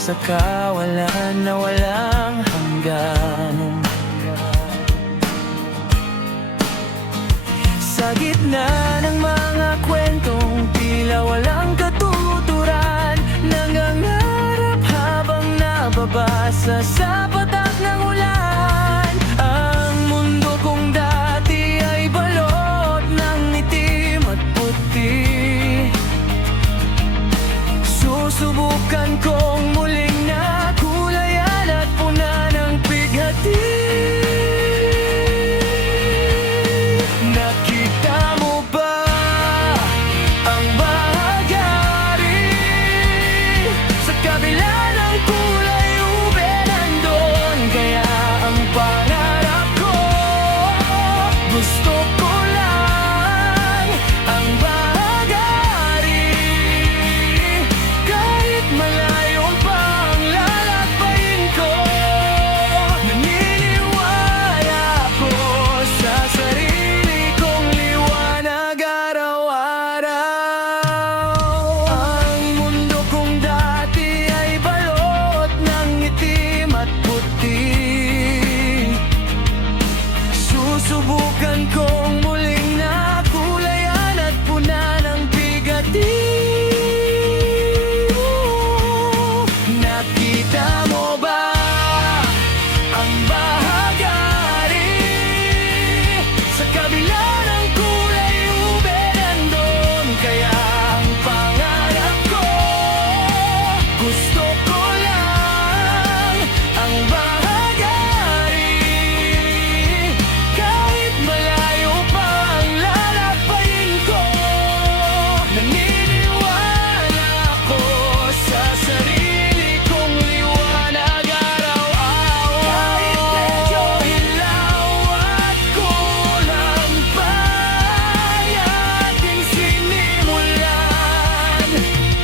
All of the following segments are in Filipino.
sa kawalan na walang hanggan. Sa gitna ng mga kwentong tila walang katuturan, nangangarap habang nababasa sa patak ng ulan. Ang mundo kong dati ay balot ng itim at puti. Susubukan kong muling nakulayan at puna ng bighati. Gusto ko lang ang bahagari, kahit malayo pa ang lalakbayin ko. Naniniwala ko sa sarili kong liwanag araw-araw. Ang mundo kong dati ay balot ng itim at puti. Susubukan kong muling nakulayan at puna ng bigati. Nakita mo ba ang bahagari? Sa kabila ng kulay ube nandun kaya ang pangarap ko. Gusto ko lang ang bahagari, kahit malayo pa ang lalakbayin ko. Naniniwala ako sa sarili kong liwanag araw-araw. Kahit medyo hilaw at kulang pa ay ating sinimulan.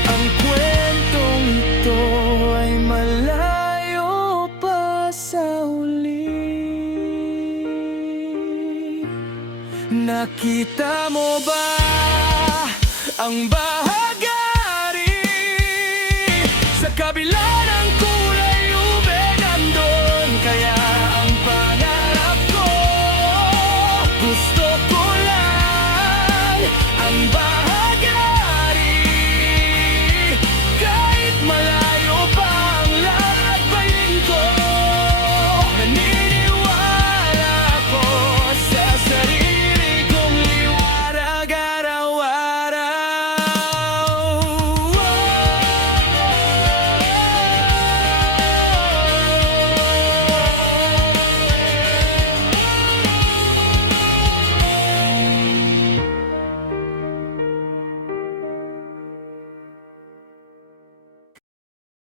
Ang kwentong ito ay malayo pa sa huli. Nakita mo ba ang